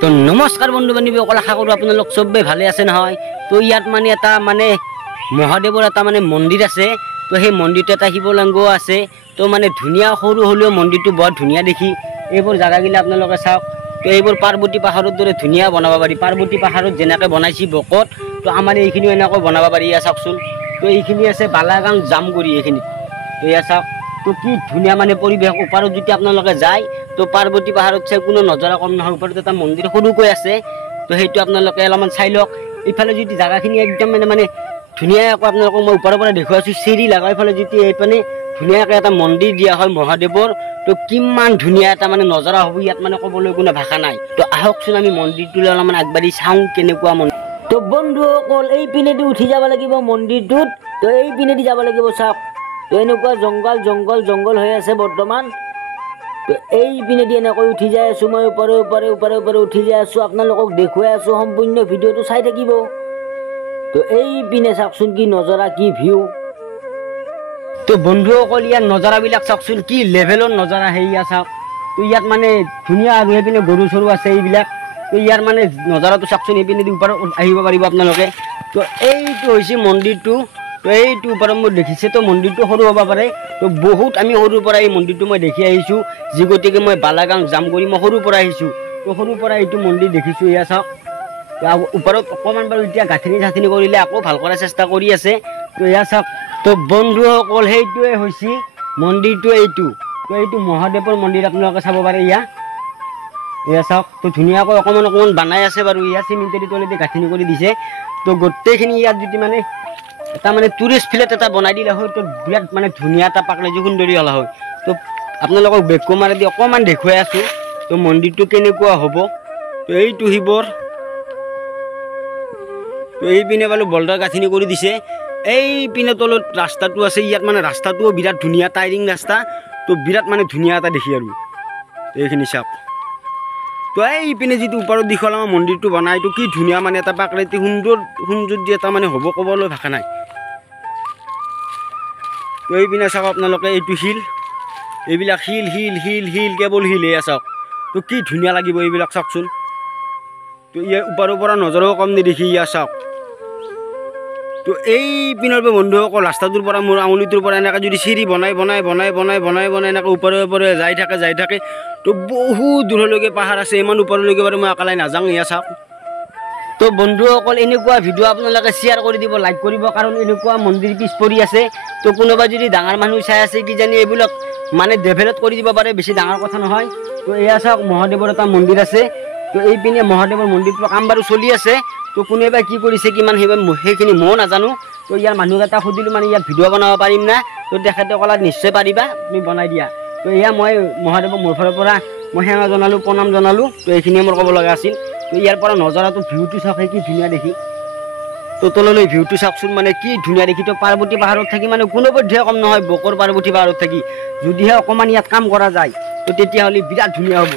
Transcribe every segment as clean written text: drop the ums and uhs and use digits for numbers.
তো নমস্কাৰ বন্ধু বান্ধৱীসকল, আশা কৰোঁ আপোনালোক চবেই ভালে আছে নহয়। তো ইয়াত মানে এটা মহাদেৱৰ এটা মন্দিৰ আছে। তো সেই মন্দিৰটো এটা শিৱলিংগ আছে। তো ধুনীয়া, সৰু হ'লেও মন্দিৰটো বৰ ধুনীয়া দেখি। এইবোৰ জাগাগিলা আপোনালোকে চাওক। তো এইবোৰ পাৰ্বতী পাহাৰৰ দৰে ধুনীয়া বনাব পাৰি। পাৰ্বতী পাহাৰত যেনেকৈ বনাইছি বকত, তো আমাৰ এইখিনিও এনেকৈ বনাব পাৰি। এয়া চাওকচোন। তো এইখিনি আছে বালাগাং জামগুৰি এইখিনিত। তো এয়া চাওক, তো কি ধুনীয়া পৰিৱেশ। ওপৰত যদি আপোনালোকে যায়, তো পাৰ্বতী পাহাৰত চাই কোনো নজৰা কম নহয়। ওপৰত এটা মন্দিৰ সৰুকৈ আছে। তো সেইটো আপোনালোকে অলপমান চাই লওক। ইফালে যদি জাগাখিনি একদম ধুনীয়াকৈ আপোনালোকক মই ওপৰৰ পৰা দেখুৱাইছোঁ। চিৰি লগাই ফালে যদি এইপিনে ধুনীয়াকৈ এটা মন্দিৰ দিয়া হয় মহাদেৱৰ, তো কিমান ধুনীয়া এটা নজৰা হ'ব। ইয়াত ক'বলৈ কোনো ভাষা নাই। তো আহকচোন আমি মন্দিৰটোলৈ অলপমান আগবাঢ়ি চাওঁ কেনেকুৱা মন্দিৰ। তো বন্ধুসকল, এই পিনেদি উঠি যাব লাগিব মন্দিৰটোত। তো এই পিনেদি যাব লাগিব। চাওক, তো এনেকুৱা জংঘল হৈ আছে বৰ্তমান। তো এই পিনেদি এনেকৈ উঠি যাই আছোঁ মই। ওপৰে উঠি যাই আছোঁ। আপোনালোকক দেখুৱাই আছোঁ। সম্পূৰ্ণ ভিডিঅ'টো চাই থাকিব। তো এই পিনে চাওকচোন কি নজৰা, কি ভিউ। তো বন্ধুসকল, ইয়াৰ নজৰাবিলাক চাওকচোন, কি লেভেলৰ নজৰা সেয়া চাওক। তো ইয়াত ধুনীয়া আৰু সেইপিনে গৰু চৰু আছে এইবিলাক। তো ইয়াৰ নজৰাটো চাওকচোন। এইপিনেদি ওপৰত আহিব পাৰিব আপোনালোকে। তো এইটো হৈছে মন্দিৰটো। তো এইটো ওপৰত মই দেখিছে। তো মন্দিৰটো সৰু হ'ব পাৰে। তো বহুত আমি সৰুৰ পৰা এই মন্দিৰটো মই দেখি আহিছোঁ। যি গতিকে মই বালাগাং জামগুৰি মই সৰুৰ পৰা আহিছোঁ। তো সৰুৰ পৰা এইটো মন্দিৰ দেখিছোঁ। এয়া চাওক। ওপৰত অকণমান বাৰু এতিয়া গাঁথনি কৰিলে, আকৌ ভাল কৰাৰ চেষ্টা কৰি আছে। তো এয়া চাওক। তো বন্ধুসকল, সেইটোৱে হৈছে মন্দিৰটো। এইটো তো এইটো মহাদেৱৰ মন্দিৰ আপোনালোকে চাব পাৰে। এয়া চাওক। তো ধুনীয়াকৈ অকণমান বনাই আছে বাৰু। ইয়াত চিমেণ্টেদি তলেদি গাঁথনি কৰি দিছে। তো গোটেইখিনি ইয়াত যদি এটা টুৰিষ্ট ফ্লেট এটা বনাই দিলে হয়, তো বিৰাট ধুনীয়া এটা প্ৰাকৃতিক সুন্দৰী হ'লা হয়। তো আপোনালোকক বেক কেমেৰা দি অকণমান দেখুৱাই আছোঁ। তো মন্দিৰটো কেনেকুৱা হ'ব। তো এইটো শিৱৰ। তো এইপিনে বাৰু বল্ডাৰ গাঁথনি কৰি দিছে। এইপিনে তলত ৰাস্তাটো আছে। ইয়াত ৰাস্তাটোও বিৰাট ধুনীয়া, টাইৰিং ৰাস্তা। তো বিৰাট ধুনীয়া এটা দেখি আৰু এইখিনি চাওক। তো এইপিনে যিটো ওপৰত দিশত আমাৰ মন্দিৰটো বনাই, এইটো কি ধুনীয়া এটা প্ৰাকৃতিক সৌন্দৰ্য এটা হ'ব, ক'বলৈ ভাষা নাই। তো এইপিনে চাওক আপোনালোকে, এইটো শিল, এইবিলাক শিল কেৱল শিল। এয়া চাওক। তো কি ধুনীয়া লাগিব এইবিলাক চাওকচোন। তো ইয়াৰ ওপৰৰ পৰা নজৰাও কম নেদেখি। ইয়া চাওক। তো এই পিনৰ পৰা বন্ধুসকল, ৰাস্তাটোৰ পৰা মোৰ আঙুলিটোৰ পৰা এনেকৈ যদি চিৰি বনাই এনেকৈ ওপৰে যাই থাকে। তো বহুত দূৰলৈকে পাহাৰ আছে। ইমান ওপৰলৈকে বাৰু মই একেলাই নাযাওঁ। এয়া চাওক। তো বন্ধুসকল, এনেকুৱা ভিডিঅ' আপোনালোকে শ্বেয়াৰ কৰি দিব, লাইক কৰিব। কাৰণ এনেকুৱা মন্দিৰ পিছ পৰি আছে। তো কোনোবা যদি ডাঙৰ মানুহ চাই আছে, কিজানি এইবিলাক ডেভেলপ কৰি দিব পাৰে। বেছি ডাঙৰ কথা নহয়। তো এয়া চাওক, মহাদেৱৰ এটা মন্দিৰ আছে। তো এইপিনে মহাদেৱৰ মন্দিৰটোৰ কাম বাৰু চলি আছে। তো কোনোবাই কি কৰিছে, কিমান সেইখিনি ময়ো নাজানো। তো ইয়াৰ মানুহকেইটা সুধিলোঁ, ইয়াত ভিডিঅ' বনাব পাৰিম না। তো তেখেতে ক'লাত নিশ্চয় পাৰিবা, তুমি বনাই দিয়া। তো এয়া মই মহাদেৱক মোৰ ফালৰ পৰা মই সেৱা জনালোঁ, প্ৰণাম জনালোঁ। তো এইখিনিয়ে মোৰ ক'ব লগা আছিল। তো ইয়াৰ পৰা নজৰাটো ভিউটো চাওক, কি ধুনীয়া দেখি। তো তললৈ ভিউটো চাওকচোন, কি ধুনীয়া দেখি। তো পাৰ্বতী পাহাৰত থাকি কোনোপধ্যে কম নহয় বকৰ পাৰ্বতী পাহাৰত থাকি। যদিহে অকণমান ইয়াত কাম কৰা যায়, তো তেতিয়াহ'লে বিৰাট ধুনীয়া হ'ব।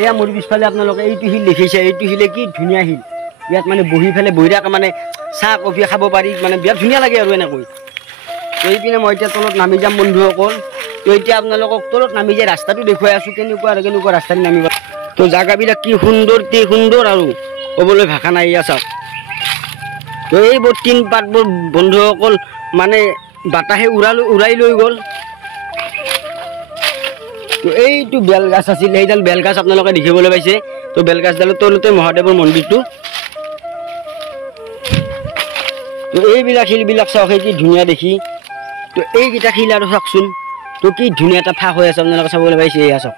এয়া মোৰ পিছফালে আপোনালোকে এইটো শিল দেখিছে। এইটো শিলে কি ধুনীয়া শিল। ইয়াত বহি পেলাই বহিৰাকৈ চাহ কফি খাব পাৰি। বিৰাট ধুনীয়া লাগে আৰু এনেকৈ। তো এইপিনে মই এতিয়া তলত নামি যাম বন্ধুসকল। তো এতিয়া আপোনালোকক তলত নামি যায় ৰাস্তাটো দেখুৱাই আছোঁ, কেনেকুৱা ৰাস্তাত নামিব। তো জাগাবিলাক কি সুন্দৰ আৰু ক'বলৈ ভাষা নাই। এয়া চাওক। তো এইবোৰ টিন পাতবোৰ বন্ধুসকল বাতাহে উৰাই লৈ গ'ল। তো এইটো বেলগাছ আছিল। সেইডাল বেলগাছ আপোনালোকে দেখিবলৈ পাইছে। তো বেলগাছডালৰ তলতে মহাদেৱৰ মন্দিৰটো। তো এইবিলাক শিলবিলাক চাওক, কি ধুনীয়া দেখি। তো এইকেইটা শিল আৰু চাওকচোন। তো কি ধুনীয়া এটা ফাঁক হৈ আছে, আপোনালোকে চাবলৈ পাইছে। এয়া চাওক।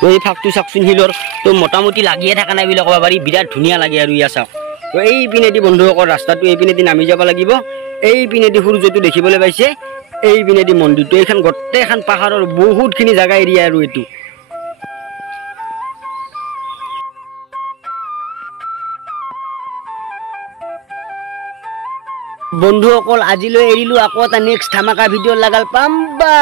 তো এই ফাঁকটো চাওকচোন শিলৰ। তো মোটামুটি লাগিয়ে থকা নাই বুলি ক'ব পাৰি। বিৰাট ধুনীয়া লাগে আৰু। ইয়া চাওক। তো এই পিনেদি বন্ধুসকল ৰাস্তাটো এইপিনেদি নামি যাব লাগিব। এই পিনেদি সূৰ্যটো দেখিবলৈ পাইছে। এই পিনেদি মন্দিৰটো। এইখন গোটেইখন পাহাৰৰ বহুতখিনি জাগা এৰিয়া আৰু এইটো। বন্ধুসকল, আজিলৈ এৰিলোঁ। আকৌ এটা নেক্সট ধামাকা ভিডিঅ' লগাল পাম বা।